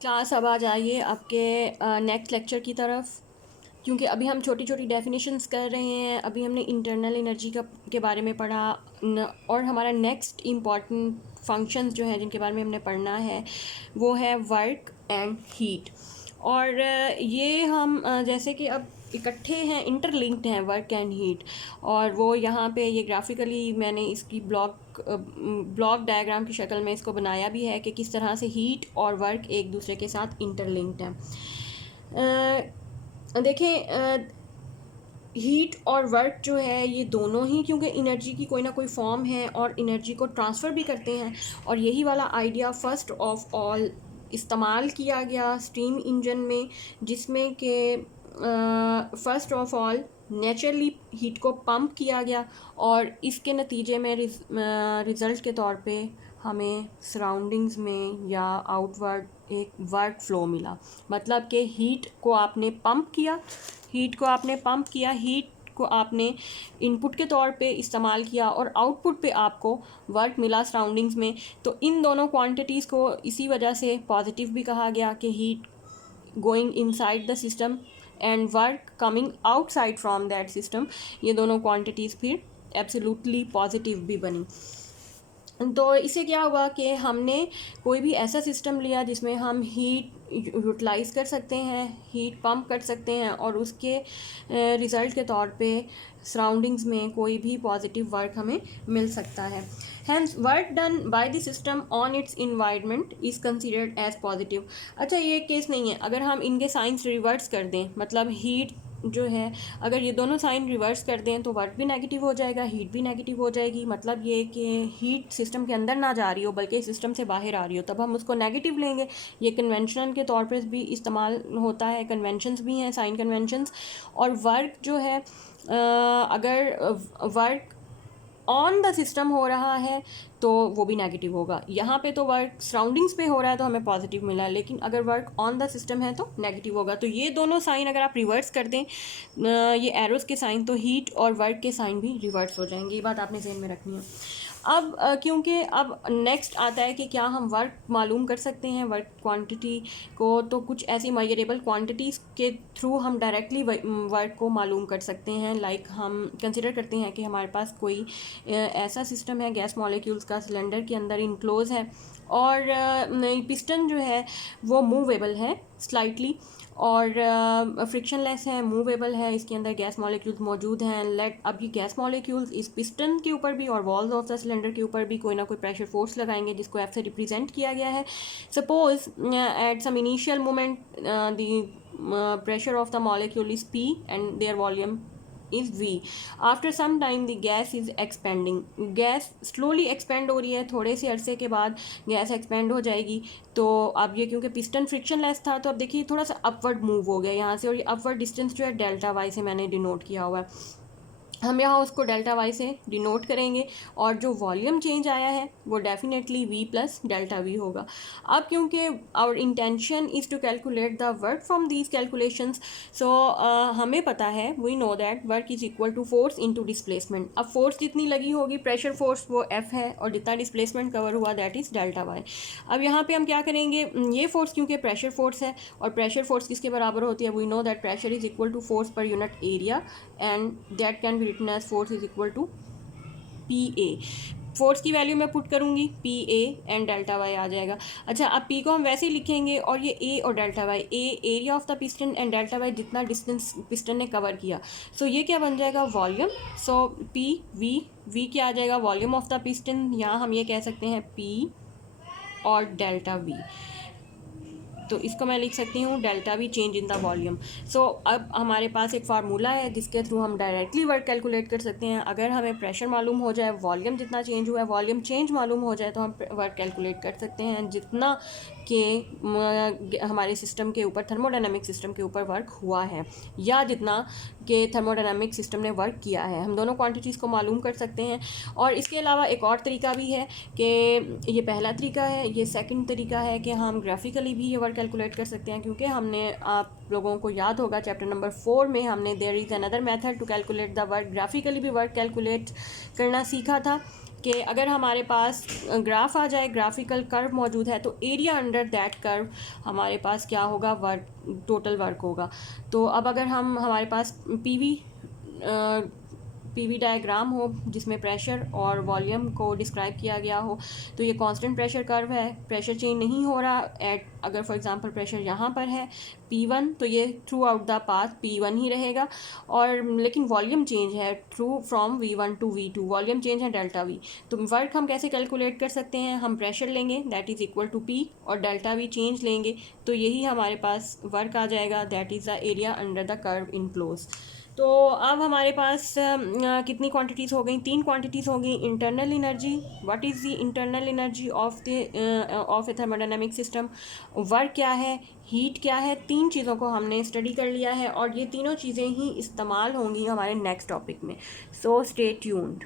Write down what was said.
Class अब आ जाइए आपके नेक्स्ट लेक्चर की तरफ, क्योंकि अभी हम छोटी छोटी डेफिनेशंस कर रहे हैं। अभी हमने इंटरनल एनर्जी के बारे में पढ़ा और हमारा नेक्स्ट इम्पॉर्टेंट फंक्शंस जो हैं जिनके बारे में हमने पढ़ना है वो है वर्क एंड हीट। और ये हम जैसे कि अब इकट्ठे हैं, इंटरलिंक्ड हैं वर्क एंड हीट। और वो यहाँ पे ये ग्राफिकली मैंने इसकी ब्लॉक डायग्राम की शक्ल में इसको बनाया भी है कि किस तरह से हीट और वर्क एक दूसरे के साथ इंटरलिंक्ड हैं। देखें, हीट और वर्क जो है ये दोनों ही क्योंकि एनर्जी की कोई ना कोई फॉर्म है और एनर्जी को ट्रांसफ़र भी करते हैं। और यही वाला आइडिया फ़र्स्ट ऑफ ऑल इस्तेमाल किया गया स्टीम इंजन में, जिसमें कि first of all naturally heat को पंप किया गया और इसके नतीजे में रिज़ल्ट के तौर पे हमें सराउंडिंग्स में या आउटवर्ड एक वर्क फ्लो मिला। मतलब कि हीट को आपने पंप किया, हीट को आपने इनपुट के तौर पे इस्तेमाल किया और आउटपुट पे आपको वर्क मिला सराउंडिंग्स में। तो इन दोनों क्वांटिटीज़ को इसी वजह से पॉजिटिव भी कहा गया कि heat going inside the system and work coming outside from that system, ये दोनों क्वांटिटीज़ फिर एब्सोल्युटली पॉजिटिव भी बनी। तो इससे क्या हुआ कि हमने कोई भी ऐसा सिस्टम लिया जिसमें हम हीट यूटिलाइज़ कर सकते हैं, हीट पंप कर सकते हैं और उसके रिज़ल्ट के तौर पे सराउंडिंग्स में कोई भी पॉजिटिव वर्क हमें मिल सकता है। Hence work done by the system on its environment is considered as positive. अच्छा, ये केस नहीं है अगर हम इनके साइंस रिवर्स कर दें, मतलब हीट जो है अगर ये दोनों साइन रिवर्स कर दें तो वर्क भी नेगेटिव हो जाएगा, हीट भी नेगेटिव हो जाएगी। मतलब ये कि हीट सिस्टम के अंदर ना जा रही हो बल्कि सिस्टम से बाहर आ रही हो, तब हम उसको नेगेटिव लेंगे। ये कन्वेंशनल के तौर पर भी इस्तेमाल होता है, कन्वेंशंस भी हैं साइन कन्वेंशंस। और वर्क जो है अगर वर्क ऑन द सिस्टम हो रहा है तो वो भी नेगेटिव होगा। यहाँ पे तो वर्क सराउंडिंग्स पे हो रहा है तो हमें पॉजिटिव मिला है, लेकिन अगर वर्क ऑन द सिस्टम है तो नेगेटिव होगा। तो ये दोनों साइन अगर आप रिवर्स कर दें, ये एरोस के साइन, तो हीट और वर्क के साइन भी रिवर्स हो जाएंगे। ये बात आपने ज़हन में रखनी है। अब क्योंकि अब नेक्स्ट आता है कि क्या हम वर्क मालूम कर सकते हैं, वर्क क्वांटिटी को, तो कुछ ऐसी मेजरेबल क्वांटिटीज़ के थ्रू हम डायरेक्टली वर्क को मालूम कर सकते हैं। लाइक हम कंसिडर करते हैं कि हमारे पास कोई ऐसा सिस्टम है, गैस मॉलिक्यूल्स का सिलेंडर के अंदर इनक्लोज है और पिस्टन जो है वो मूवेबल है स्लाइटली और फ्रिक्शनलेस है, मूवेबल है, इसके अंदर गैस मॉलिक्यूल्स मौजूद हैं। अब ये गैस मॉलिक्यूल्स इस पिस्टन के ऊपर भी और वॉल्स ऑफ द सिलेंडर के ऊपर भी कोई ना कोई प्रेशर फोर्स लगाएंगे जिसको एफ से रिप्रेजेंट किया गया है। Suppose at some initial moment the pressure of the molecule is P and their volume is V. After some time the gas is expanding. Gas slowly expand हो रही है, थोड़े से अरसे के बाद गैस एक्सपेंड हो जाएगी। तो अब ये क्योंकि पिस्टन फ्रिक्शनलेस था तो अब देखिए थोड़ा सा अपवर्ड मूव हो गया यहाँ से, और ये अपवर्ड डिस्टेंस जो है डेल्टा वाई से मैंने डिनोट किया हुआ है। हम यहाँ उसको डेल्टा वाई से डिनोट करेंगे और जो वॉल्यूम चेंज आया है वो definitely V plus delta V होगा। अब क्योंकि our intention is to calculate the work from these calculations, so हमें पता है, we know that work is equal to force into displacement. अब फोर्स जितनी लगी होगी, प्रेशर फोर्स वो एफ है और जितना डिस्प्लेसमेंट कवर हुआ दैट इज़ डेल्टा वाई। अब यहाँ पे हम क्या करेंगे, ये फोर्स क्योंकि प्रेशर फोर्स है और प्रेशर फोर्स किसके बराबर होती है, we know that pressure is equal to force per unit area and that can be written as force is equal to P A. Force की वैल्यू मैं पुट करूँगी P A and delta Y आ जाएगा। अच्छा, अब P को हम वैसे ही लिखेंगे और ये ए और delta Y, A area of the piston and delta Y जितना डिस्टेंस पिस्टन ने कवर किया। सो ये क्या बन जाएगा, वॉल्यूम। सो पी वी क्या आ जाएगा, वॉल्यूम ऑफ द पिस्टन। यहाँ हम ये कह सकते हैं पी और डेल्टा वी, तो इसको मैं लिख सकती हूँ delta V change in the volume. So अब हमारे पास एक फार्मूला है जिसके थ्रू हम डायरेक्टली वर्क कैलकुलेट कर सकते हैं। अगर हमें प्रेशर मालूम हो जाए, वॉल्यूम जितना चेंज हुआ है, वॉल्यूम चेंज मालूम हो जाए तो हम वर्क कैलकुलेट कर सकते हैं जितना कि हमारे सिस्टम के ऊपर, थर्मोडायनामिक सिस्टम के ऊपर वर्क हुआ है या जितना कि थर्मोडायनामिक सिस्टम ने वर्क किया है। हम दोनों क्वांटिटीज़ को मालूम कर सकते हैं। और इसके अलावा एक और तरीका भी है कि ये पहला तरीका है, ये सेकंड तरीका है कि हम ग्राफिकली भी ये वर्क कैलकुलेट कर सकते हैं, क्योंकि हमने, आप लोगों को याद होगा चैप्टर नंबर 4 में हमने there is another method to calculate the work, graphically भी वर्क कैलकुलेट करना सीखा था। कि अगर हमारे पास ग्राफ आ जाए, ग्राफिकल कर्व मौजूद है, तो एरिया अंडर दैट कर्व हमारे पास क्या होगा, वर्क, टोटल वर्क होगा। तो अब अगर हमारे पास पीवी डायग्राम हो जिसमें प्रेशर और वॉल्यूम को डिस्क्राइब किया गया हो, तो ये कांस्टेंट प्रेशर कर्व है, प्रेशर चेंज नहीं हो रहा एट, अगर फॉर एग्जांपल प्रेशर यहाँ पर है P1, तो ये throughout the path P1 ही रहेगा। और लेकिन वॉल्यूम चेंज है through from V1 to V2, volume change है डेल्टा V। तो वर्क हम कैसे कैलकुलेट कर सकते हैं, हम प्रेशर लेंगे that is equal to P और डेल्टा V चेंज लेंगे, तो यही हमारे पास वर्क आ जाएगा, that is the area under the curve enclosed. तो अब हमारे पास कितनी क्वांटिटीज़ हो गई, 3 क्वांटिटीज़ हो गई। Internal energy, what is the internal energy of A thermodynamic system, work क्या है, हीट क्या है, 3 चीज़ों को हमने स्टडी कर लिया है और ये तीनों चीज़ें ही इस्तेमाल होंगी हमारे नेक्स्ट टॉपिक में। So stay tuned.